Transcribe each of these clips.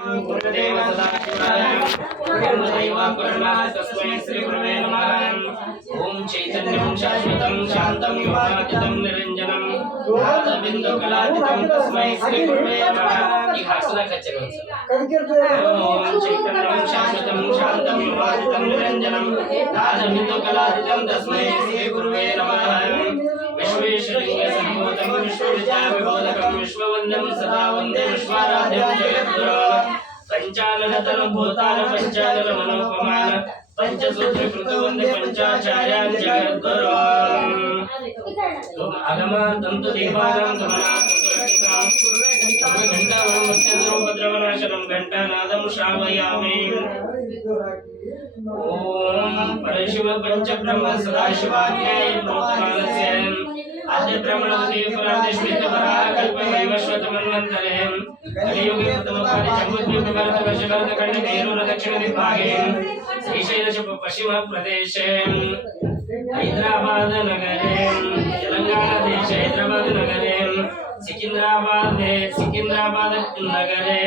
गुरुदेव सदाशिवाय तस्मै श्री गुरुवे नमः। ओम चैतन्यं शाश्वतं शान्तं योगातीतं निरञ्जनं नादबिन्दुकलातीतं तस्मै श्री गुरुवे नमः। ಈ ಹಾಕ್ಸಲ ಕಚ್ಚಗಳು ಓಂ ಚೈತನ್ಯಂ ಶಾಶ್ವತಂ ಶಾಂತಂ ಯೋಗಾತೀतं ನಿರಂಜನಂ ನಾದಬಿಂದುಕಲಾತೀतं ತಸ್ಮೈ ಶ್ರೀ ಗುರುವೇ ನಮಃ। विश्वेशलिंग संभूतं विश्वविद्या विबोधकं विश्ववन्द्यं सदा वन्दे विश्वाराध्यं जगद्गुरुं। पंचानन तनु भूतान पंचानन मनोपमान पंचसूत्र कृत वन्दे पंचाचार्यान् जगद्गुरुं। तुम आगम तंतु देवानां गमनां घंटावनं मत्यद्रोपद्रवनाशनं घंटानादं श्रावयामि। ओम परशिव पंचब्रह्म सदाशिवाज्ञाय प्रोक्तमानस्य आद्य ब्रह्मणवती पुराणस्मित वराह कल्प वैवस्वत मन्वन्तरे कलियुगे प्रथमपादे जम्बूद्वीप भरत वर्षभरत खंड मेरु दक्षिण दिग्भागे श्रीशैल पश्चिम प्रदेशे हैदराबाद नगरे तेलंगाना देश हैदराबाद नगरे सिकंदराबाद नगरे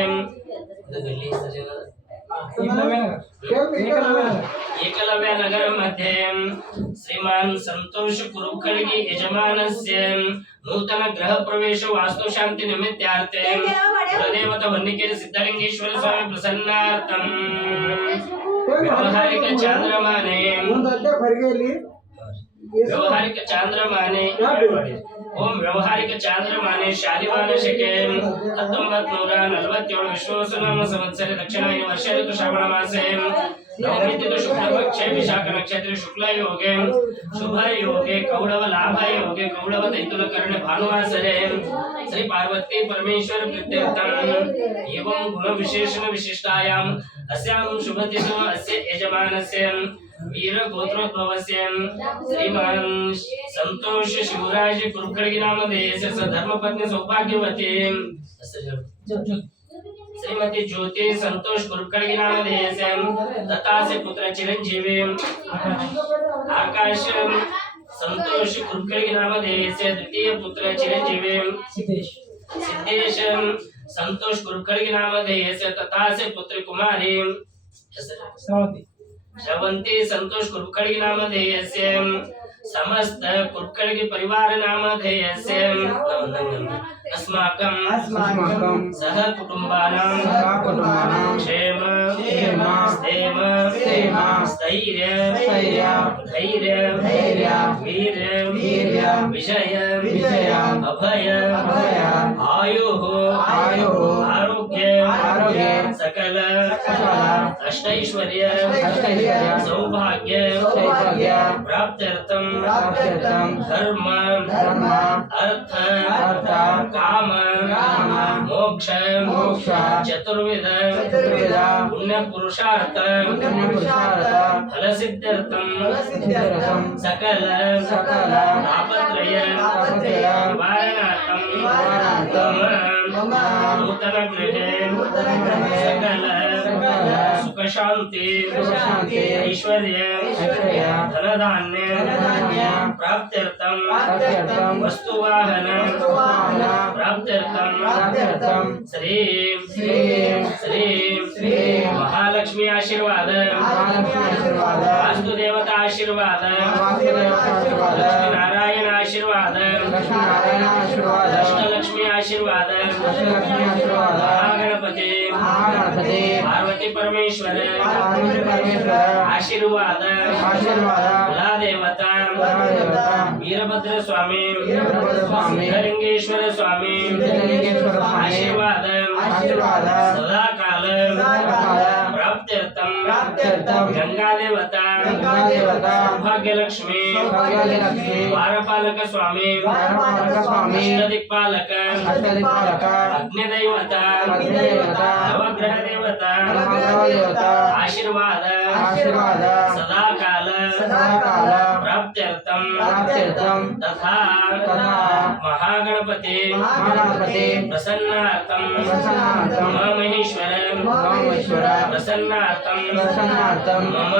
एकलव्य नगर मध्ये श्रीमान संतोष कुरुखळगी यजमानस्य नूतन गृह प्रवेश वास्तु शांति निमित्तार्थे कुलदेवता वन्निकेरी सिद्धलिंगेश्वर स्वामी प्रसन्नार्थम व्यवहारिक चांद्रमाने ओम व्यवहारिक चांद्रमाने शालिवान शके 1947 विश्ववसुनाम संवत्सरे दक्षिणायन वर्ष ऋतु श्रावण मासे नवमी तिथि शुक्ल पक्ष विशाख नक्षत्र शुक्ल योगे शुभ योगे कौड़व लाभ योगे कौड़व दैतुल कर्ण भानुवासरे श्री पार्वती परमेश्वर प्रीत्यर्थम एवं गुण विशेषण विशिष्टायाम अस्याम शुभ तिथौ अस्य यजमानस्य वीर गोत्रोद्भवस्य श्रीमान संतोष शिवराज कुरुखळगी नामधेयस्य धर्मपत्नी सौभाग्यवती श्रीमती ज्योति संतोष कुरुखळगी नामधेयस्य तथा से पुत्र चिरंजीवी आकाश संतोष कुरुखळगी नामधेयस्य द्वितीय पुत्र चिरंजीवी सिद्धेश संतोष कुरुखळगी नामधेयस्य तथा से पुत्र कुमारी श्रवंती संतोष कुरुखळगी नामधेयस्य समस्त कुरुखळगी परिवार नामधेयस्य अस्माकं सह कुटुंबानां क्षेम स्थैर्य स्थैर्य धैर्य वीर्य विजय अभय आयुः आरोग्य सकल अष्टैश्वर्य सौभाग्य प्राप्त्यर्थं धर्म अर्थ काम मोक्ष चतुर्विध पुण्य पुरुषार्थ फल सिद्ध्यर्थं सकल तापत्रय निवारणार्थं नूतन गृहे सकल सुख शांति ऐश्वर्य धन धान्य प्राप्त्यर्थं वस्तुवाहन प्राप्त्यर्थं श्री महालक्ष्मी आशीर्वाद वास्तुदेवता आशीर्वाद लक्ष्मी नारायण आशीर्वाद अष्टलक्ष्मी आशीर्वाद महागणपति पार्वती परमेश्वर आशीर्वाद कुलदेवता वीरभद्र स्वामी सिद्धलिंगेश्वर स्वामी आशीर्वाद सदा काल प्राप्त्यर्थं गंगा देवता भाग्यलक्ष्मी द्वारपालक स्वामी अष्टदिक्पालक अग्निदेवता नवग्रह देवता आशीर्वाद सदा काल प्राप्त प्राप्त्यर्थम तथा महागणपते प्रसन्नार्थम मम महेश्वर प्रसन्नार्थम मम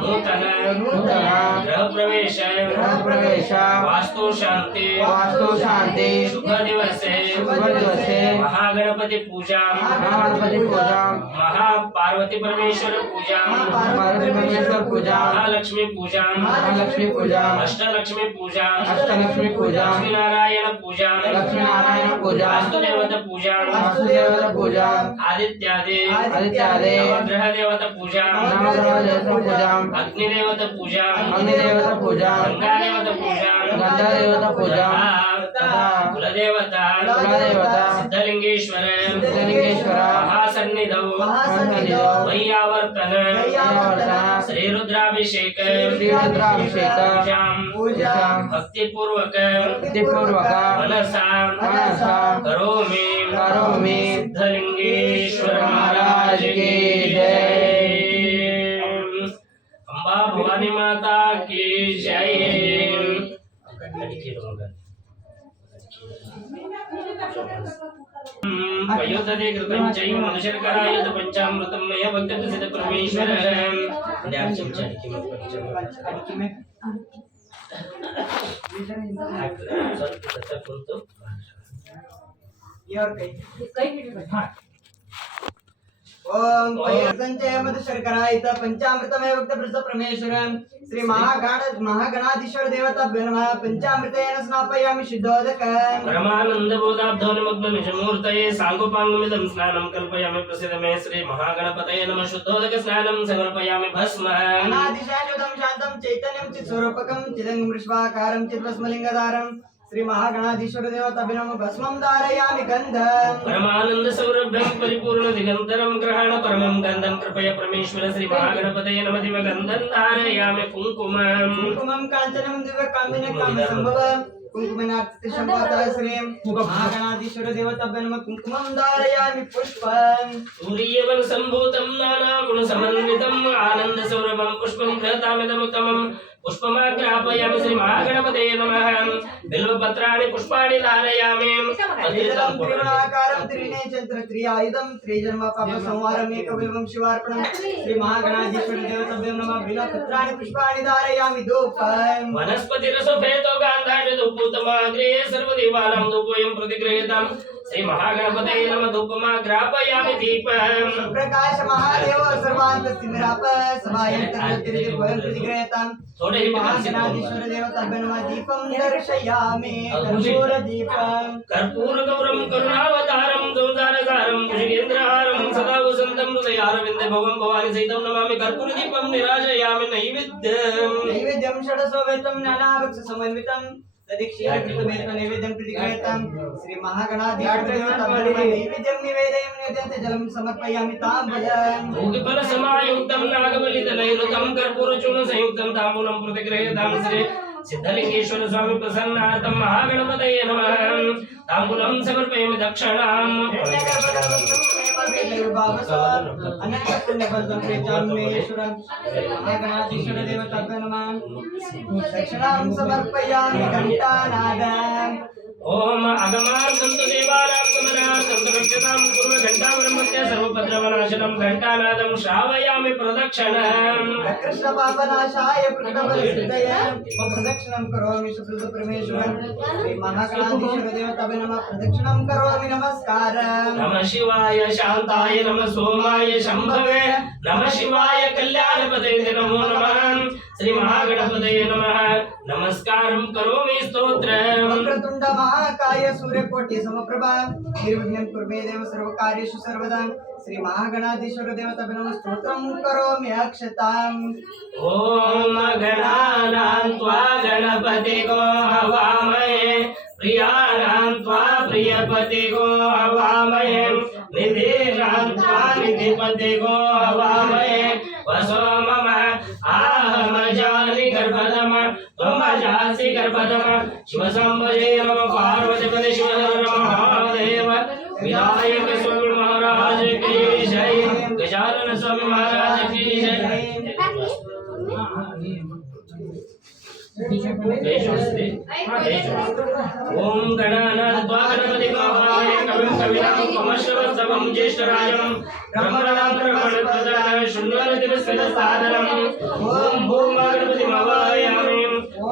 नूतन गृह प्रवेश वास्तु शांति शुभ दिवसे महागणपति पूजा महापार्वती परमेश्वर पूजा महालक्ष्मी पूजा अष्टलक्ष्मी पूजा लक्ष्मीनारायण पूजा वास्तुदेवता पूजा आदित्यादि नवग्रह देवता पूजा अग्निदेवता पूजा गंगा देवता पूजा कुलदेवता सिद्धलिंगेश्वर महासन्निधौ वैयावर्तन श्रीरुद्राभिषेक पूजां भक्तिपूर्वक मनसा करोमि सिद्धलिंगेश्वर महाराज की जय। अम्बा भवानी माता की जय। वयोधते कृतं चैव मनुशर्करायुत पंचामृतं मया भक्तप्रसिद्ध परमेश्वर ओम संचय मधुशर्करायुत पंचामृतमेव भक्तप्रसिद्ध परमेश्वर श्री महागणाधीश्वर देवताभ्यो नमः। पंचामृतेन स्नापयामि शुद्धोदकम् परमानंद बोधाब्धो निमग्न निजमूर्तये सांगोपांगमिदं स्नानं कल्पयामि प्रसिद्ध मे श्री महागणपतये नमः। शुद्धोदक स्नानं समर्पयामि भस्म अनादिशाश्वतं शान्तं चैतन्यं चित्स्वरूपकं चिदङ्गं विश्वाकारं चिद्भस्मलिङ्गधारं श्री महागणाधीश्वर देवताभ्यो नमः। भस्मं धारयामि गन्धं परमानंद सौरभ्यं परिपूर्ण दिगंतरं ग्रहण परमं गंधं कृपया परमेश्वर श्री महागणपतये नमः। दिव्य गंधं धारयामि कुंकुमं कांचनं दिव्य कामिने कामसंभवं कुंकुमेनार्चित शंभवतः श्री महागणाधीश्वर देवताभ्यो नमः। कुंकुमं धारयामि पुष्पं सूर्यवन संभूतं नाना गुण समन्वितं आनंद सौरभं पुष्पं गृहतामिदमुत्तमं पुष्पमाग्रापयामि श्री महागणपतये नमः। बिल्वपत्राणि पुष्पाणि धारयामि त्रिगुणाकारं त्रिनेत्र त्रिआयुधं त्रिजन्म पापसंहारं एकबिल्वं शिवार्पणं श्री महागणाधीश्वर देवताभ्यो नमः। बिल्वपत्राणि पुष्पाणि धारयामि धूपं वनस्पतिरसोपेतो गान्धार्य धूपोत्तमाग्रे सर्वदेवानां धूपोऽयं प्रतिगृहीतं श्री महागणपतये नमः। धूपमाग्रापयामि दीपं प्रकाश महादेव सर्वान्तस्तिमिराप सभायन्तर्तिर्भवं प्रतिगृहीतं थोड़े महागणाधीश्वर देवताभ्यो नमः। दीपं दर्शयामि कर्पूरगौरं करुणावतारं सौदारसारं भुजगेन्द्रहारं सदा वसन्तं हृदयारविन्दे भवं भवानी सहितं नमामि। कर्पूरदीपं निराजयामि नैवेद्यं षडसोवेतं नानाभक्षसमन्वितं नैवेद्यं प्रतिगृहीतं श्री महागणाधीश्वर देवताभ्यो नमः। नैवेद्यं निवेदयामि जलं समर्पयामि ताम्बूलं भोगिफलसमायुक्तं नागबलितनैऋतं कर्पूरचूर्णसंयुक्तं ताम्बूलं प्रतिगृहीतं श्री सिद्धलिंगेश्वर स्वामी प्रसन्नार्थं महागणपतये नमः। ताम्बूलं समर्पयामि दक्षिणाम् महागणाधीश्वर देवताभ्यो नमः। दक्षिणां समर्पयामि घण्टानादम् ओम अगमार्गन्तु देवानां कुमरार्गन्तु रक्षतां कुर्म घण्टावरमत्य सर्वभद्रवनाशनं घण्टानादं श्रावयामि प्रदक्षिणम् कृष्णपापनाशाय प्रकटबलसिद्धये प्रदक्षिणं करोमि सुकृत परमेश्वर श्री महागणाधीश्वर देवताभ्यो नमः। प्रदक्षिणं करोमि नमस्कारम् नमः शिवाय शान्ताय नमः सोमाय शम्भवे नमः शिवाय कल्याणपतये नमो नमः। श्री महागणपतये नमः। नमस्कारं करोमि स्तोत्रम् वक्रतुण्ड महाकाय सूर्यकोटि समप्रभा निर्विघ्नं कुरु मे देव सर्वकार्येषु सर्वदा श्री महागणाधीश्वर देवताभ्यो नमः। स्तोत्रं करोमि अक्षताम् ओम गणानां त्वा गणपतिको हवामहे प्रियाणां त्वा प्रियपतिको हवामहे निधीनां त्वा निधिपतिको हवामहे वसो मम आहमजानि गर्भधम त्वमजासि गर्भधम शिवसंभजे नमः। पार्वतीपते शिव हर महादेव विनायक स्वामी महाराज की जय। गजानन स्वामी महाराज की जय। ओम गणानात्वा गणपतिं आवाहयामि कविं कवीनामुपमश्रवस्तवं ज्येष्ठराजं ब्रह्मणां ब्रह्मणस्पदाय शृण्वन्नोतिभिस्सिद्धसादनम् ओम भूम गणपतिं आवाहयामि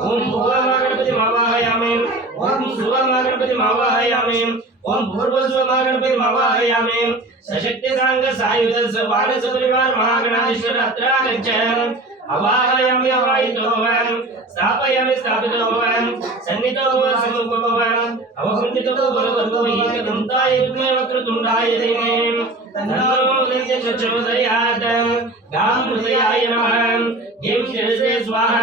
ओम भुवं गणपतिं आवाहयामि ओम सुवं गणपतिं आवाहयामि ओम भूर्भुवस्वं गणपतिं आवाहयामि सशक्तिसाङ्ग सायुध सवानस परिवार महागणाधीश्वर अत्र आगच्छन् अवाहयामि अवाहितो भवन् स्थापयामि स्थापितो भवन् सन्निधो भव सम्मुखो भवन् अवकुण्ठितो बलवर्गो एकदन्ताय विद्महे वक्रतुण्डाय धीमहि तन्नो दन्ति प्रचोदयात् गां हृदयाय नमः गिं शिरसे स्वाहा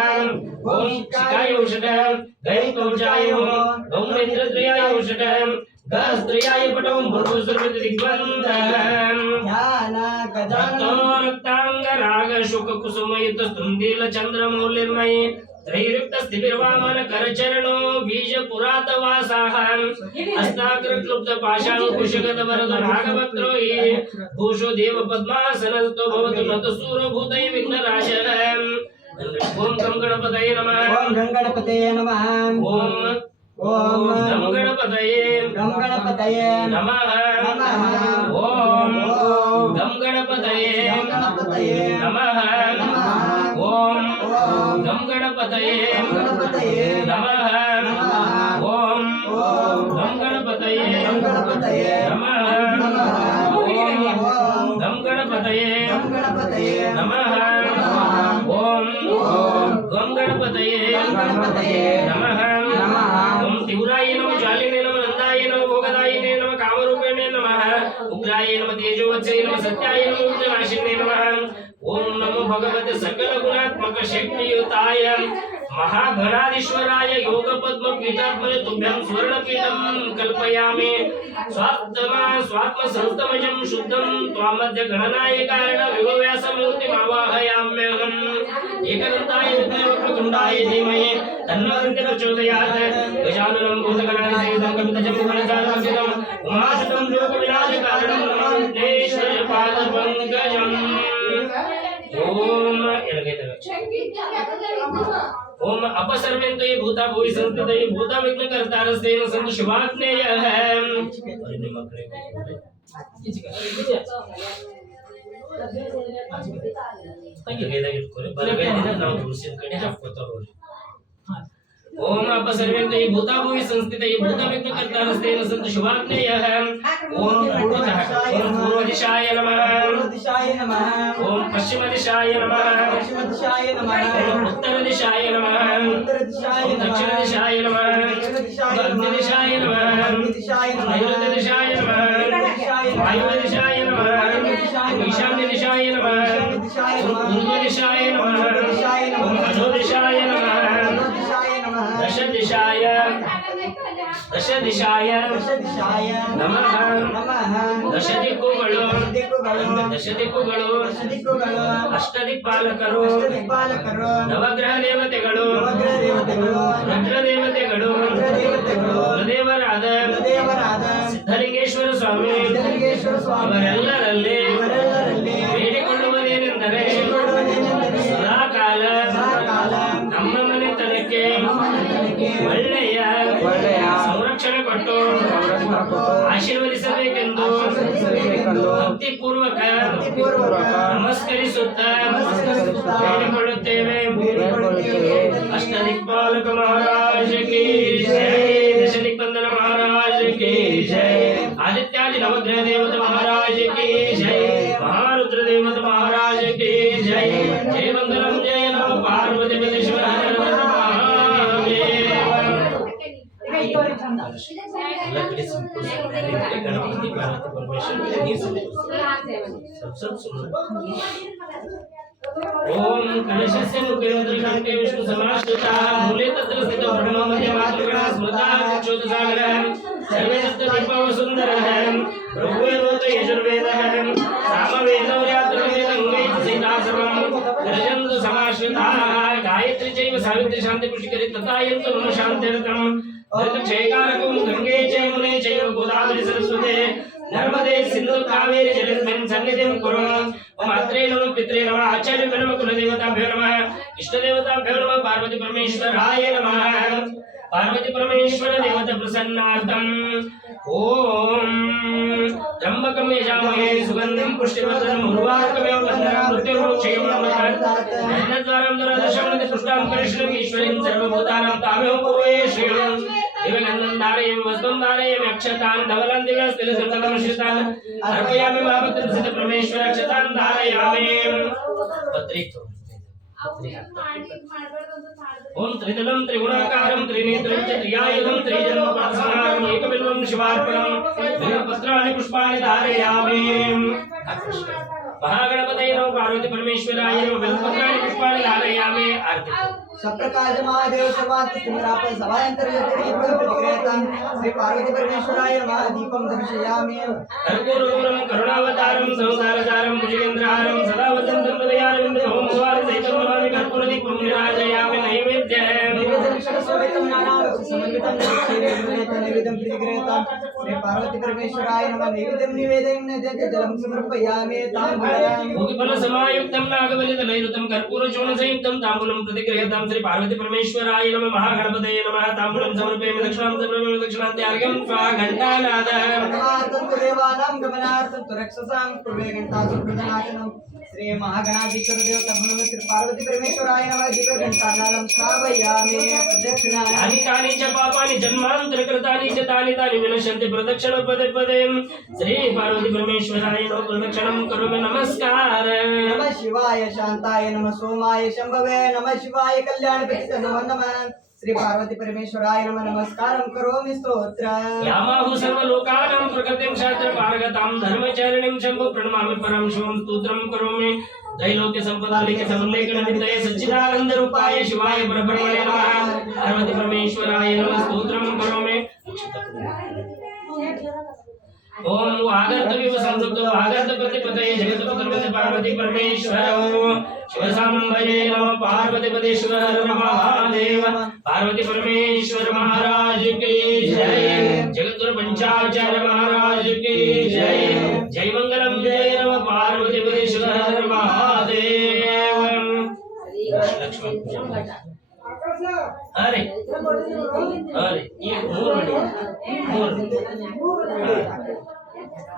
ॐ शिखाय औषधं गैं कवचाय ॐ नेत्रत्रयाय औषधं गस्त्रयाय पटं भूर्भुवस्सर्वति दिग्बन्धनं रक्तांगराग शुक कुसुमयुत स्तुंदील चंद्रमौलिर्मयी त्रैरुक्त स्थितिर्वामन करचरणो बीज पुरात वासाहं अस्ताग्र क्लुप्त पाषाण कुशगत वरद रागवक्त्रोहि भूषो देव पद्मासनस्तो भवतु नत सूरभूतै विघ्नराशनं ओम गं गणपतये नमः ओम गं गणपतये नमः ओम गं गणपतये नमः ओम गं गणपतये नमः ओम गं गणपतये नमः ओम गं गणपतये नमः ओम गं गणपतये नमः ओम गं गणपतये नमः ओम तीव्राय नमः ज्वालिने नमः नंदाय नमः भोगदायिने नमः कामरूपिणे नमः उग्राय नमः तेजोवत्सले नमः सत्याय नमः उग्रनाशिने नमः ओम नमो भगवते सकल गुणात्मक शक्तियुताय महागणाधीश्वराय योग पद्म पीठात्मने तुभ्यं स्वर्णपीठं कल्पयामि स्वात्म संस्तमजं शुद्धं त्वामद्य गणनायकाय विभव्यासमूर्तिमावाहयाम्यहम् एकदन्ताय विद्महे वक्रतुण्डाय धीमहि तन्नो दन्ति प्रचोदयात् गजाननं भूतगणाधिसेवितं कपितजम्बुफलचारुभक्षितम् उमासुतं लोकविनाशकारणं नमामि विघ्नेश्वरस्य पादपङ्कजम् ओम ओम अपसर्वेंतो ये भूता भूय संस्थित ये भूता विघ्न कर्तारस्तेन संत शुभाग्नेयः ओम अपसर्वेंतो ये भूता भूय संस्थित ये भूता विघ्न कर्तारस्तेन संत शुभाग्नेयः ओम पूर्व दिशाय नमः ओम पश्चिम दिशाय नमः ओम उत्तर दिशाय नमः ओम दक्षिण दिशाय नमः अग्नि दिशाय नमः नैऋत्य दिशाय नमः वायव्य दिशाय नमः ईशान्य दिशाय नमः पूर्व दिशाय नमः ओम अधो दिशाय नमः दश दिशाय नमः दश दिಕ್ಕುಗಳು ಅಷ್ಟದಿಕ್ಪಾಲಕರು ನವಗ್ರಹ ದೇವತೆಗಳು ರುದ್ರ ದೇವತೆಗಳು ಕುಲದೇವರಾದ ಸಿದ್ಧಲಿಂಗೇಶ್ವರ ಸ್ವಾಮಿ ಅವರೆಲ್ಲರಲ್ಲಿ ಬೇಡಿಕೊಳ್ಳುವುದೇನೆಂದರೆ ಸದಾಕಾಲ ನಮ್ಮ ಮನೆತನಕ್ಕೆ ಒಳ್ಳೆಯ ಸಂರಕ್ಷಣೆ ಕೊಟ್ಟು ಆಶೀರ್ವದಿಸಬೇಕೆಂದು ಭಕ್ತಿಪೂರ್ವಕ ನಮಸ್ಕರಿಸುತ್ತಾ ಬೇಡಿಕೊಳ್ಳುತ್ತೇವೆ ಅಷ್ಟದಿಕ್ಪಾಲಕ ಮಹಾರಾಜ ಕಿ ಜೈ ದಶದಿಕ್ಬಂಧನ ಮಹಾರಾಜ ಕಿ ಜೈ ಆದಿತ್ಯಾದಿ ನವಗ್ರಹ ದೇವತ ಮಹಾರಾಜ ಕಿ ಜೈ ಮಹಾರುದ್ರ ದೇವತ ಮಹಾರಾಜ ಕಿ ಜೈ ಜಯ ವಂದನಂ ಜಯ ನಮ ಪಾರ್ವತಿ ಪರಮೇಶ್ವರ ಹರ ಹರ ಮಹಾದೇವ गणपति पार्वती परमेश्वर ओम कलशस्य मुखे उद्रिकान्ते विष्णु समाश्रिताः मूले तत्र स्थितो ब्रह्म मध्ये मातृगणा स्मृताः चक्षुषसागरः सर्वे सप्तदीपो सुन्दरः ऋग्वेदोत यजुर्वेदः सामवेदोर्यातुर्वेदं वेदसीता सर्वं गर्जन्तु समाश्रिताः गायत्री चैव सावित्री शान्ति पुष्करी तथायन्तु मम शान्तिर्कम् ऋतुक्षयकारकं गंगे च यमुने चैव गोदावरी सरस्वते नर्मदे सिंधु कावेरी जलेस्मिन् सन्निधिं कुरु ओम अत्रे नमः पित्रे नमः आचार्यभ्यो नमः कुलदेवताभ्यो नमः इष्टदेवताभ्यो नमः पार्वती परमेश्वराय नमः पार्वती परमेश्वर देवता प्रसन्नार्थम् ओम त्र्यंबकं यजामहे सुगंधिं पुष्टिवर्धनम् उर्वारुकमेव बन्धनं मृत्युर्मोक्षयेमामृतात् द्वारं दुरादशमनति पुष्टां करिष्यम् ईश्वरीं सर्वभूतानां तामेव पूर्वयेष्यम् दिव्यगन्धं धारयामि वस्त्रं धारयामि अक्षतां धवलं दिव्यस्तिलकं तदमश्रितान् अर्पयामि महाभक्तप्रसिद्ध परमेश्वर अक्षतां धारयामि पत्रितो ओम त्रिदलं त्रिगुणाकारं त्रिनेत्रं च त्रियायुधं त्रिजन्मपासनाम् एकबिल्वं शिवार्पणं बिल्वपत्राणि पुष्पाणि धारयामि महागणपतये नमः पार्वती परमेश्वराय नमः बिल्वपत्राणि पुष्पाणि धारयामि आरती सप्रकाश महादेव सर्वांत स्थिरापन सभायंतर प्रतिक्रियतां श्री पार्वती परमेश्वराय नमः दीपं दर्शयामि कर्पूरगौरं करुणावतारं संसारसारं भुजगेन्द्रहारं सदा वसन्तं हृदयारविन्दे ओमवार सहितं नमामि कर्पूरदीपं निराजयामि नैवेद्यं निवेदनक्षणस्वरितं नानावक्षसमन्वितं नैवेद्यं प्रतिक्रियतां श्री पार्वती परमेश्वराय नमः नैवेद्यं निवेदयामि जलं समर्पयामि ताम्बूलं भोगिफलसमायुक्तं नागबलितलैरुतं कर्पूरचूर्णसंयुक्तं ताम्बूलं प्रतिक्रियतां श्री पार्वती परमेश्वराय नमः महागणपतये नमः ताम्बूलं समर्पयामि दक्षिणां समर्पयामि दक्षिणान्त्यार्घ्यं स्वाघण्टानादः गमनार्थं देवानां गमनार्थं रक्षसां पूर्वे घंटासु प्रदनाचनं श्री महागणाधीश्वर देवता श्री पार्वती परमेश्वराय नमः दिव्य घंटानादं श्रावयामि प्रदक्षिणानि यानि कानि च पापानि जन्मान्तरकृतानि च तानि तानि विनश्यन्ति प्रदक्षिणं पदे पदे श्री पार्वती परमेश्वराय नमः प्रदक्षिणं करोमि नमस्कार नमः शिवाय शांताय नमः सोमाय शंभवे नमः शिवाय कल्याणपतिते नमो नमः श्री पार्वती परमेश्वराय नमः नमस्कारं करोमि स्तोत्र यामाहु सर्वलोकानां प्रकृतिं शास्त्रपारगतां धर्मचारिणीं शम्भो प्रणमामि परं शिवं स्तोत्रं करोमि त्रैलोक्य संपदालिके समलेखननिधये सच्चिदानंद रूपाय शिवाय परब्रह्मणे नमः पार्वती परमेश्वराय नमः स्तोत्रं करोमि ओम आगर्तविव संसुप्तो आगर्त प्रतिपतये जगत्पतिर्वते पार्वती परमेश्वर शिवसाम्बये नमः पार्वतीपतेश्वर नमः महादेव पार्वती परमेश्वर महाराज की जय जगद्गुरु पंचाचार्य महाराज की जय जय मंगलम जय नमः पार्वतीपतेश्वर महादेव लक्ष्मण अरे अरे ये ಮೂರು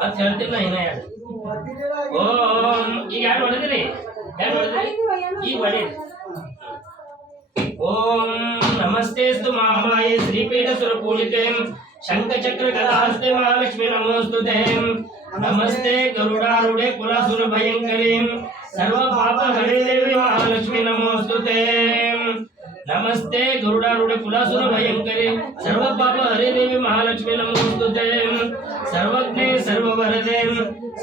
ಮತ್ತೆ ಹೇಳ್ತಿಲ್ಲ ಇನ್ನ ಯಾರು ಓಂ ಈಗ ಯಾರು ಹೊಡೆದ್ರಿ ಈಗ ಹೊಡೆದ್ರಿ ಓಂ ನಮಸ್ತೆಸ್ತು ಮಹಾಮಾಯೆ ಶ್ರೀಪೀಠ ಸುರಪೂಜಿತೆ ಶಂಖಚಕ್ರ ಗದಾಹಸ್ತೆ ಮಹಾಲಕ್ಷ್ಮಿ ನಮೋಸ್ತುತೆ ನಮಸ್ತೆ ಗರುಡಾರೂಢೆ ಕುಲಾಸುರ ಭಯಂಕರಿ ಸರ್ವ ಪಾಪ ಹರೇ ದೇವಿ ಮಹಾಲಕ್ಷ್ಮಿ ನಮೋಸ್ತುತೆ नमस्ते गरुडारूढ़ कुलासुर भयंकरे सर्व पाप हरे देवी महालक्ष्मी नमोस्तुते सर्वज्ञे सर्ववरदे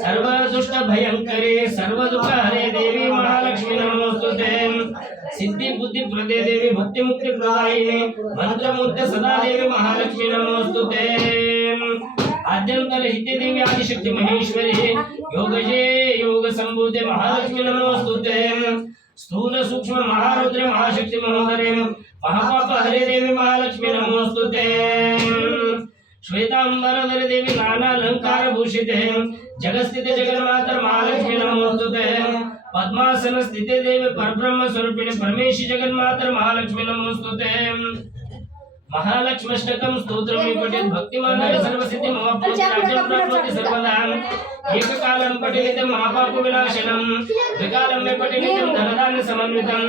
सर्व दुष्ट भयंकरे सर्व दुख हरे देवी महालक्ष्मी नमोस्तुते सिद्धि बुद्धि प्रदे देवी भक्ति मुक्ति प्रदायिनी मंत्र मुक्त सदा देवी महालक्ष्मी नमोस्तुते आद्यंतर हिते देवी आदिशक्ति महेश्वरी योगजे योग संभूते महालक्ष्मी नमोस्तुते स्थूल सूक्ष्म महारुद्र महाशक्ति महोदरे महापाप हरे देवी महालक्ष्मी नमोस्तुते श्वेतांबरधर देवी नाना अलंकार भूषिते जगस्थिते जगन्माता महालक्ष्मी नमोस्तुते पद्मासन स्थिते देवी परब्रह्म स्वरूपिणी परमेश्वरी जगन्माता महालक्ष्मी नमोस्तुते महालक्ष्मीष्टकं स्तोत्रं पठेत् भक्तिमान् सर्वसिद्धिं मवाप्नोति राज्यं प्राप्नोति सर्वदा एककालं पठेत् महापापविनाशनं द्विकालं मे पठेत् धनधान्य समन्वितं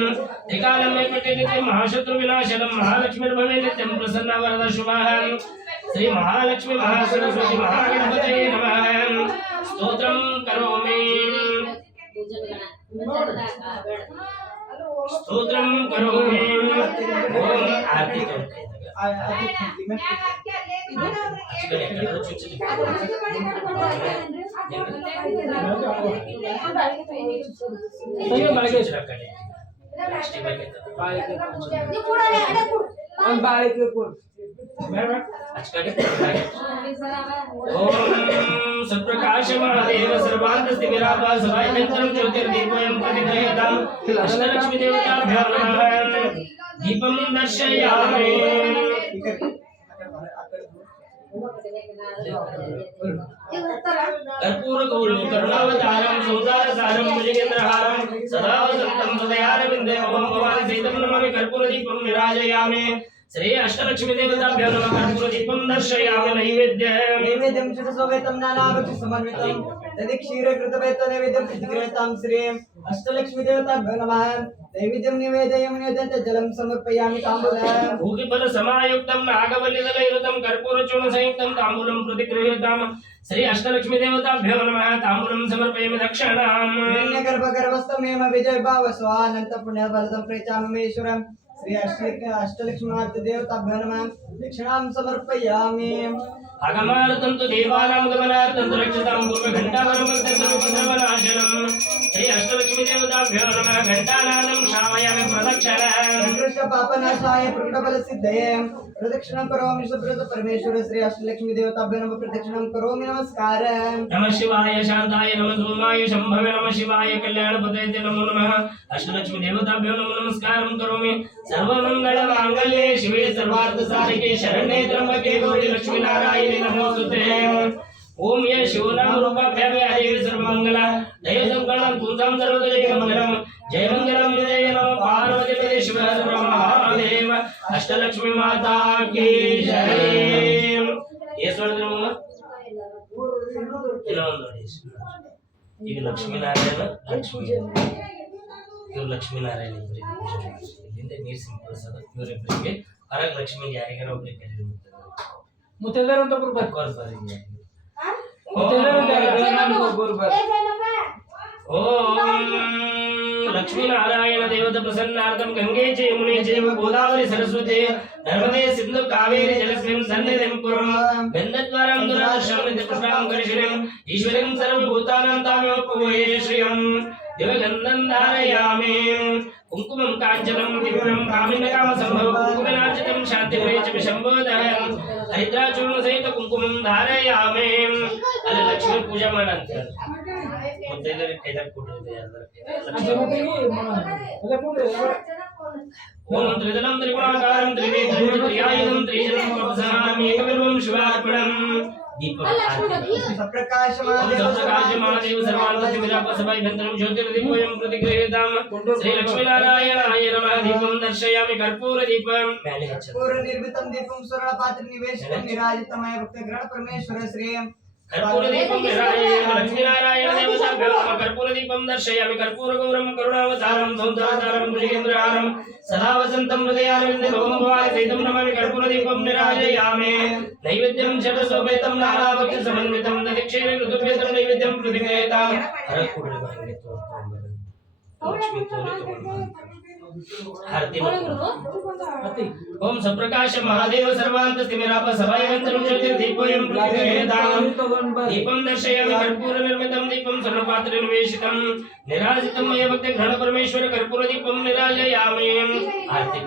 त्रिकालं मे पठेत् महाशत्रुविनाशनं महालक्ष्मीर्भवे नित्यं प्रसन्ना वरदा शुभः श्री महालक्ष्मी महासरस्वती महागणपतये नमः स्तोत्रं करोमि स्तोत्रं करोमि ओम आरती सप्रकाश महादेव सर्वांत स्थिराभा सभायंत्रं ज्योतिर्दीपं प्रतिगृह्यताम् अष्टलक्ष्मी देवताभ्यो नमः दीपं दर्शयामि कर्पूर गौरम करुणावतारम संसार सारम भुजगेंद्रहारम सदा वसंतम हृदयारविंदे भवम भवानी सहितं नमामि कर्पूर दीपं निराजयामि श्री अष्टलक्ष्मी देवताभ्यो नमः कर्पूर दीपं दर्शयामि नैवेद्यं नैवेद्यं शिरसोवेतं नानाभक्ति समन्वितं तदि क्षीरकृतवेत नैवेद्यं प्रतिगृहीतं श्री अष्टलक्ष्मी देवताभ्यो नमः नैवेद्यं निवेदयामि निवेद्यं जलं समर्पयामि ताम्बूलं भूगिफल समायुक्तं नागवल्लिदलयुतं कर्पूरचूर्ण संयुक्तं ताम्बूलं प्रतिगृहीतं श्री अष्टलक्ष्मी देवताभ्यो नमः ताम्बूलं समर्पयामि दक्षिणाम् गर्भगर्भस्थमेव विजय भाव स्वानंत पुण्यफलदं प्रेचामि मेश्वरं श्री अष्टलक्ष्मी माता देवताभ्यो नमः दक्षिणां समर्पयामि अगमार्थं तु देवानां गमनार्थं रक्षतां पूर्वघण्टावरमर्तनोपद्रवनाशनं श्री अष्टलक्ष्मी देवताभ्यो नमः घण्टानादं श्रावयामि प्रदक्षिणां कृष्ण पापनाशाय प्रकटफलसिद्धये प्रदक्षिणं करोमि सुब्रत परमेश्वर श्री अष्टलक्ष्मी देवताभ्यो नमः प्रदक्षिणं करोमि नमस्कारः नमः शिवाय शांताय नमः सोमाय शंभवे नमः शिवाय कल्याणपतये नमो नमः अष्टलक्ष्मी देवताभ्यो नमः नमस्कारं करोमि सर्वमंगलमांगल्ये शिवे सर्वार्थसाधिके शरण्ये त्र्यंबके गौरी लक्ष्मी नारायणी नमोस्तुते ओम ये शिवनाम रूपाभ्यां देवी सर्वमंगला दैवसंकल्पं तुझां सर्वजयमंगलम जयमंगलम जय नमः पार्वती पते शिव हर महादेव अष्टलक्ष्मी माता की जय ಈಶ್ವರ ಕೆಲವೊಂದು ಈಗ ಲಕ್ಷ್ಮೀನಾರಾಯಣ ಲಕ್ಷ್ಮೀ ಇವರು ಲಕ್ಷ್ಮೀನಾರಾಯಣ ಇಬ್ಬರಿಗೆ ಇಲ್ಲಿಂದ ನೀರು ಸಿಂಪಡಿಸೋದು ಇವರಿಬ್ಬರಿಗೆ ಹೊರಗೆ ಲಕ್ಷ್ಮೀ ಯಾರಿಗಾರ ಒಬ್ಬರಿಗೆ ಕರೀತಾರೆ ಮುತ್ತೈದೆಯರು ಅಂತ ಬರ್ಬೇಕು ओम लक्ष्मी नारायण देवता प्रसन्नार्थं गंगे च यमुने चैव गोदावरी सरस्वती नर्मदे सिंधु कावेरी जलस्मिन् सन्निधिं कुरु गन्धद्वारां दुरादर्शं नित्यपुष्टां कर्षणीं ईश्वरीं सर्वभूतानां तामेवोपवये श्रियं दिवगन्धं धारयामि कुङ्कुमं काञ्चनं दिव्यं कामिन्यकामसम्भवं कुङ्कुमनार्चितं शान्तिप्रियं शम्भोदयं हरिद्राचूर्णसहित कुङ्कुमं धारयामि ಅಲ್ಲಿ ಲಕ್ಷ್ಮೀ ಪೂಜೆ ಮಾಡಂತ ಮುತ್ತೈದೆಯರು ಕೈದಾಗ ಕೊಟ್ಟಿದೆ ಓಂ ತ್ರಿದಲಂ ತ್ರಿಗುಣಾಕಾರಂ ತ್ರಿನೇತ್ರಂ ತ್ರಿಯಾಯುಧಂ ತ್ರಿಜಲಂ ಪ್ರಭಸಾಮಿ ಏಕಬಿಲ್ವಂ ಶಿವಾರ್ಪಣಂ दीप सप्रकाश महादेव सर्वांगति विरापसभाय भद्रं ज्योतिर्दीपयं प्रतिगृहीतां श्री लक्ष्मी नारायणाय नमः दीपं दर्शयामि कर्पूर दीपं कर्पूर निर्मितं दीपं स्वर्णपात्र निवेशितं निराजितमय भक्तग्रहण परमेश्वर श्री कर्पूर दीपं निराजयामि लक्ष्मी नारायण देवताभ्यो नमः कर्पूर दीपं दर्शयामि कर्पूर गौरं करुणावतारं सौंदर्यधारं भुजगेन्द्रहारं सदा वसन्तं हृदयारविन्दे भवं भवानि सहितं नमामि कर्पूर दीपं निराजयामि नैवेद्यं षट्सोपेतं नानाभक्ति समन्वितं दधिक्षीरे ऋतुभ्यतं नैवेद्यं प्रतिगृहीतां हरकुडले भांगे लक्ष्मी आरती ओम सप्रकाश महादेव सर्वांत स्थिमिराप सभाय मंत्रं ज्योतिर्दीपयं प्रतिगृहीतां दीपं दर्शयामि कर्पूर निर्मितं दीपं स्वर्णपात्रे निवेशितं निराजितं मय भक्ति घृण परमेश्वर कर्पूर दीपं निराजयामि आरती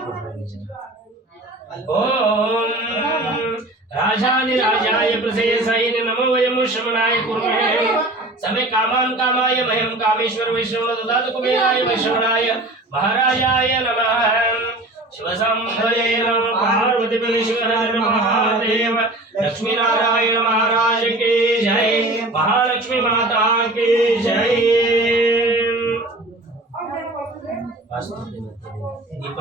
ओम राजाधिराजाय प्रसेयसाय नमो वयं श्रवणाय कुर्महे समे कामान् कामाय मह्यं कामेश्वर वैष्णव ददातु कुबेराय वैष्णवाय महाराजाय नमः शिवसंभवे नमः पार्वती पते शिव हर महादेव लक्ष्मी नारायण महाराज की जय महालक्ष्मी माता की जय दीप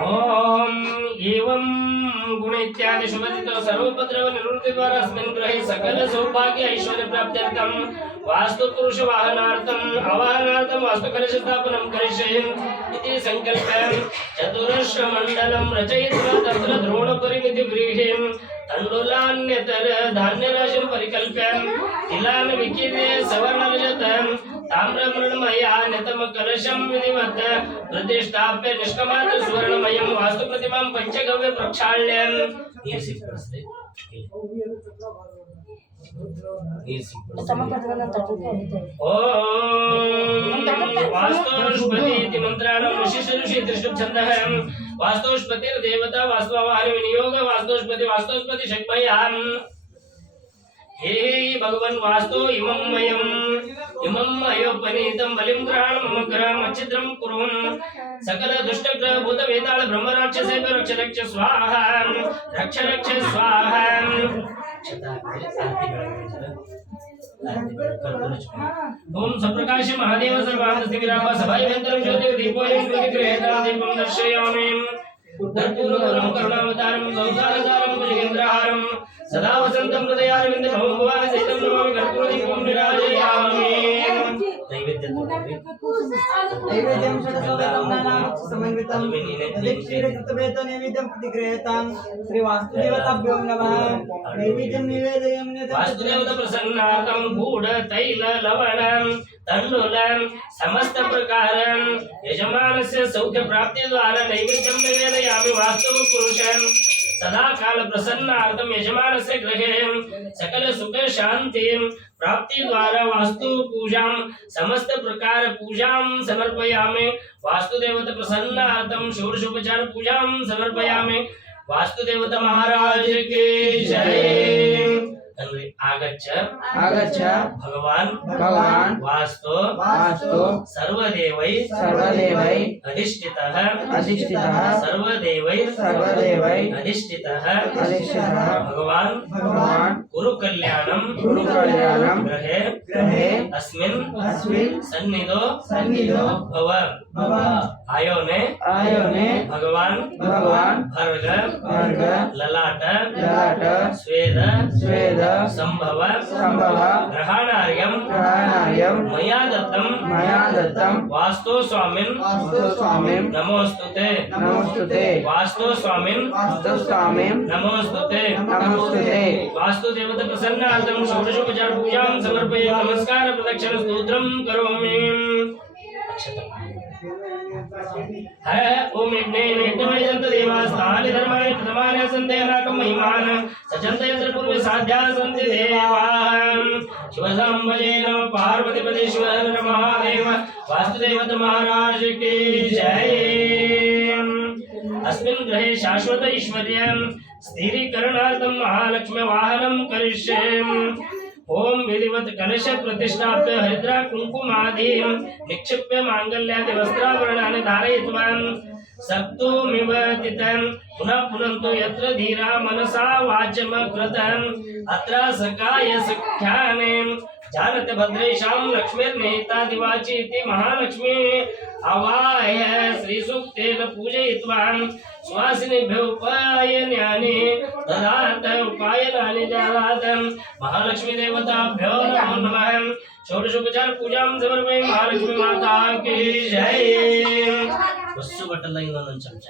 ओम एवं गुण इत्यादि शुभदितो सर्वोपद्रव निवृत्ति द्वारा अस्मिन् ग्रहे सकल सौभाग्य ऐश्वर्य प्राप्त्यर्थं वास्तु पुरुष वाहनार्थं आवाहनार्थं वास्तु कलश स्थापनं करिष्ये इति संकल्प्य चतुरश्र मंडलं रचयित्वा तत्र द्रोण परिमिति गृहे तण्डुलान्यतर धान्यराशिं परिकल्प्य तिलान् विकीर्य सवर्णरजतं ताम्रमृण्मया नितम कलशं विधिवत् प्रतिष्ठाप्य निष्कमात्र सुवर्णमयं वास्तु प्रतिमां पंचगव्य प्रक्षाल्य वास्तुष्पति मंत्राणां ऋषि त्रिशुच्छन्दः वास्तुष्पतिर्देवता वास्तुवाहन विनियोग वास्तुष्पति शक्मयाम् हे भगवन् वास्तु इमं मयोपनीतं बलिं ग्रहणं मम ग्रहमच्छिद्रं कुरु सकल दुष्टग्रह भूत वेताल ब्रह्म राक्षसेभ्यो रक्ष स्वाहा रक्ष स्वाहा ओम सप्रकाश महादेव सर्वान्तस्थिविराम सभायन्तरं ज्योतिर्दीपोऽयं प्रतिगृहेतां दीपं दर्शयामि कर्पूरगौरं करुणावतारं संसारसारं भुजगेन्द्रहारं सदा वसन्तं हृदयारविन्द भगवान् सहितं नमामि कर्पूरदीपं निराजयामि नैवेद्यं षडशोभितं नानामक्षि समन्वितं तदिक्षीरकृतवेतो नैवेद्यं प्रतिगृहेतां श्रीवास्तुदेवताभ्यो नमः नैवेद्यं निवेदयामि वास्तुदेवता प्रसन्नार्थं गूढ तैल लवणं तण्डुलं समस्त प्रकारं यजमानस्य सौख्य प्राप्ति द्वारा नैवेद्यं निवेदयामि वास्तु पुरुषं सदा काल प्रसन्नार्थं यजमानस्य गृहे सकल सुख शांतिं प्राप्ति द्वारा वास्तु पूजां समस्त प्रकार पूजां समर्पयामि वास्तुदेवता प्रसन्नार्थं षोडशोपचार पूजां समर्पयामि वास्तुदेवता महाराज की जय आगच्छ भगवान वास्तु सर्वदेवै अधिष्ठितः सर्वदेवै अधिष्ठितः भगवान गुरु कल्याणं ग्रहे अस्मिन् सन्निधो भव आयोने भगवान भर्ग ललाट स्वेद संभव ग्रहणार्यं मया दत्तं वास्तु स्वामिन् नमोस्तुते वास्तु स्वामिन् नमोस्तुते वास्तु देवता प्रसन्नार्थं षोडशोपचार पूजां समर्पयामि नमस्कार प्रदक्षिण स्तोत्रं करोमि ओम यज्ञमय जंत देवास्तानि धर्माणि प्रथमानि सन्ते नाकं महिमान सचन्त यत्र पूर्वे साध्या सन्ति देवाः शिवसाम्बजे नमः पार्वतीपते शिव हर महादेव वास्तुदेवता महाराज की जय अस्मिन् ग्रहे शाश्वत ऐश्वर्यं स्थिरीकरणार्थं महालक्ष्मी वाहनं करिष्ये ओम विधिवत कलश प्रतिष्ठाप्य हरिद्रा कुंकुमादि निक्षिप्य मांगल्यादि वस्त्राभरणानि धारयित्वा सप्तोमिव तिथं पुनः पुनन्तो यत्र धीरा मनसा वाचम कृतं अत्र सकाय सख्याने जानते भद्रेशां लक्ष्मीर्नेता दिवाची इति महालक्ष्मी अवाय श्रीसूक्तेन पूजयित्वा स्वासिनेभ्यो उपायनानि ददात उपायनानि ददात महालक्ष्मी देवताभ्यो नमो नमः षोडशोपचार पूजां समर्पयामि महालक्ष्मी माता की जय वस्तु बटन ಇನ್ನೊಂದು ಚಮಚ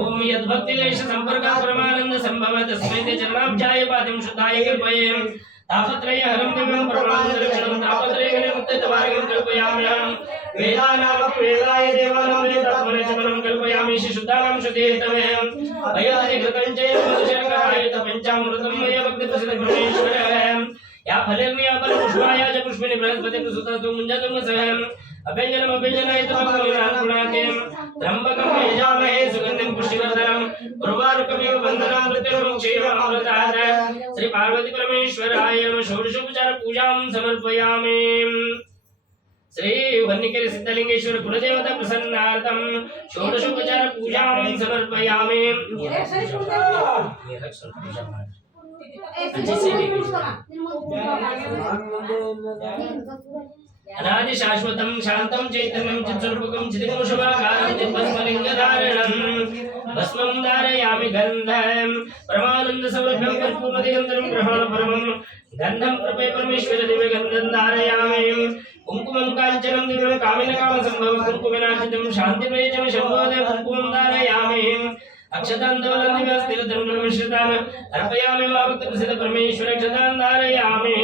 ओम यद्भक्तिलेश संपर्क परमानंद संभव तस्मै ते चरणाब्जाय पादं शुद्धाय कृपये तापत्रय हरं दिव्यं परमानंद लक्षणं तापत्रय मुक्त तवार्गं कल्पयाम्यहं वेदानां वेदाय देवानां वेदात्मने चमनं कल्पयामि शुद्धानां शुद्धेतवे अयति कृतं च मधुशर्कराय पंचामृतं मय भक्ति प्रसिद्ध परमेश्वरः या फलेर्मया पुष्पाय च पुष्पिनि बृहस्पति सुतस्तु मुञ्जतु सहं अभ्यञ्जनमभ्यञ्जनाय तमगुणानां त्र्यंबकं यजामहे सुगन्धिं पुष्टिवर्धनम् उर्वारुकमिव बन्धनं मृत्युर्मुक्षीयमामृतात् श्री पार्वती परमेश्वराय नमः षोडशोपचार पूजां समर्पयामि श्री वन्निकेरि सिद्धलिंगेश्वर कुलदेवता प्रसन्नार्थं षोडशोपचार पूजां समर्पयामि अनादि शाश्वतं शान्तं चैतन्यं चित्स्वरूपकं चिदिमोषवाकारं चिद्भस्मलिङ्गधारणं भस्मं धारयामि गन्धं परमानन्द सौरभ्यं कर्पूरदिगन्धं ग्रहणपरमं गन्धं प्रपे परमेश्वर दिव्यगन्धं धारयामि कुङ्कुमं काञ्चनं दिव्यं कामिनकामसम्भवं कुङ्कुमेनार्चितं शान्तिप्रयोजनं शम्भोदय कुङ्कुमं धारयामि अक्षतान्दवलन्दिव्यस्थिरधर्ममिश्रितान् अर्पयामि मा भक्तप्रसिद्ध परमेश्वर अक्षतान् धारयामि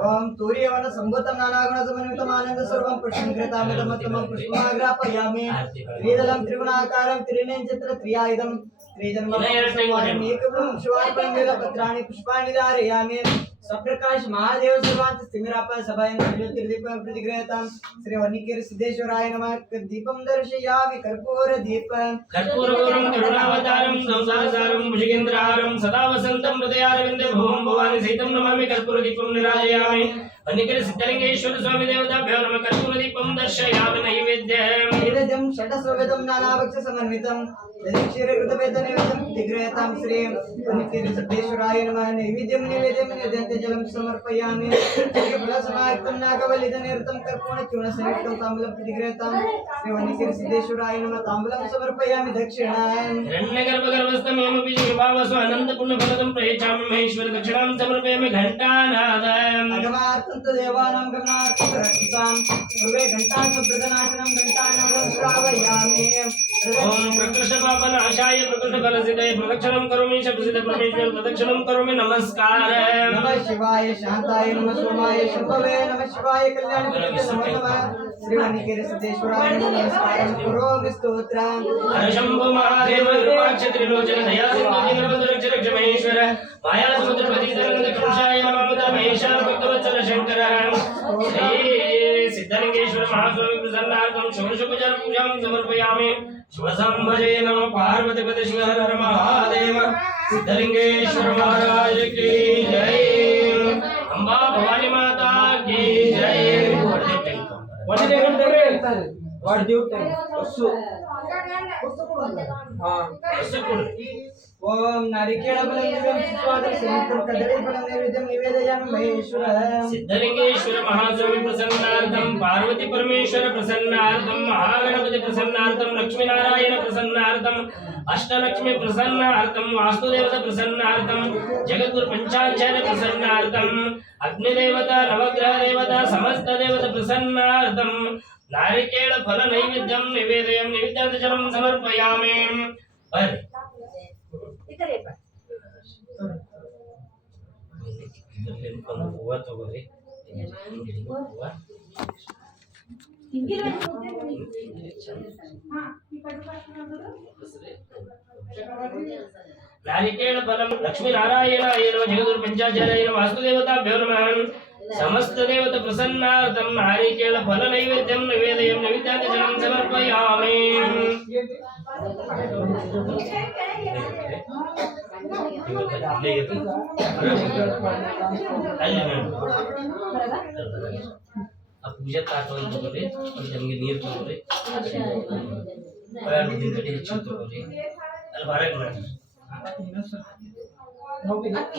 ओम तूर्यवन संभूतं नानागुणसमन्वितम् आनन्दस्वरूपं पुष्पङ्कृतामिदमत्तमं पुष्पमाग्रापयामि त्रिदलं त्रिगुणाकारं त्रिनेत्रं त्रियायुधं त्रिजन्ममेकं शिवार्पणं वेदपत्राणि पुष्पाणि धारयामि सप्रकाश महादेव सर्वांत स्थिमिरापा सभायं ज्योतिर्दीपं प्रतिगृहतां श्री वनिकेर सिद्धेश्वराय नमः दीपं दर्शयामि कर्पूर दीपं कर्पूरगौरं करुणावतारं संसारसारं भुजगेन्द्रहारं सदा वसन्तं हृदयारविन्दे भुवं भवानि सहितं नमामि कर्पूरदीपं निराजयामि वनिकेर सिद्धलिंगेश्वर स्वामी देवताभ्यो नमः कर्पूरदीपं दर्शयामि नैवेद्यं षट्स्ववेदं नानाभक्ष समन्वितं क्षीरकृतवेदनैवेद्यं प्रतिगृहतां श्री वनिकेर सिद्धेश्वराय नमः नैवेद्यं निवेद्यं जलं समर्पयामि फलसमायुक्तं नागवलितनिरतं कर्पूरचूर्णसंयुक्तं ताम्बूलं प्रतिगृहतां श्री वनिकेर सिद्धेश्वराय नमः ताम्बूलं समर्पयामि दक्षिणां हिरण्यगर्भगर्भस्थमेमपि जीवावसु अनन्तपुण्यफलदं प्रयच्छामि महेश्वर दक्षिणां समर्पयामि घण्टानादम् अगमार्थं तु देवानां गमनार्थं रक्षितां पूर्वे घण्टां सुप्रदनाशनं घण्टानादं श्रावयामि ओम प्रकृष्टपापनाशाय प्रकृष्टफलसिद्धये प्रदक्षिणं करोमि शब्दसिद्ध परमेश्वर प्रदक्षिणं करोमि नमस्कार नमः शिवाय शांताय नमः सोमाय शंभवे नमः शिवाय कल्याणप्रदाय नमः नमः श्री वनिकेर सिद्धेश्वराय नमः नमस्कारं करोमि स्तोत्रं हर शंभो महादेव रूपाक्ष त्रिलोचन दया सिंधु दीनबंधु रक्ष रक्ष महेश्वर माया समुद्रपति दयानंद करुषाय नमः महेश्वर भक्तवत्सल शंकर श्री सिद्धलिंगेश्वर महास्वामी प्रसन्नार्थं षोडशोपचार पूजां समर्पयामि शिवसंभजे नमः पार्वतीपते शिव हर हर महादेव सिद्धलिंगेश्वर महाराज की जय अंबा भवानी माता की जय ओम नारिकेलफलं निवेद्यं स्वादं संयुक्तं कदलीफलं नैवेद्यं निवेदयामि महेश्वरः सिद्धलिंगेश्वर महास्वामी प्रसन्नार्थं पार्वती परमेश्वर प्रसन्नार्थं महागणपति प्रसन्नार्थं लक्ष्मीनारायण प्रसन्नार्थं अष्टलक्ष्मी प्रसन्नार्थं वास्तुदेवता प्रसन्नार्थं जगद्गुरु पंचाचार्य प्रसन्नार्थं अग्निदेवता नवग्रह देवता समस्त देवता प्रसन्नार्थं नारिकेल फल नैवेद्यं निवेदयामि नैवेद्यार्चनं समर्पयामि हूवा तगोरी नारिकेल फलं लक्ष्मी नारायणाय नमः जगद्गुरु पंचाचार्याय नमः वास्तुदेवताभ्यो नमः समस्त देवता प्रसन्नार्थं नारिकेल फल नैवेद्यं निवेदयामि नैवेद्यार्चनं समर्पयामि पूजा तगोरी नಮಗೆ ನೀರು ತಗೋರಿ ಎರಡು ದಿನ ಕಡೆ ಹೆಚ್ಚು ತಗೋರಿ ಅಲ್ಲಿ ಹೊರಗೆ ಮಾಡಿ ಮುಗಿದಿಲ್ಲ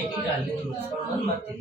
ಈಗ ಅಲ್ಲಿ ಮುಗಿಸ್ಕೊಂಡು ಮತ್ತೆ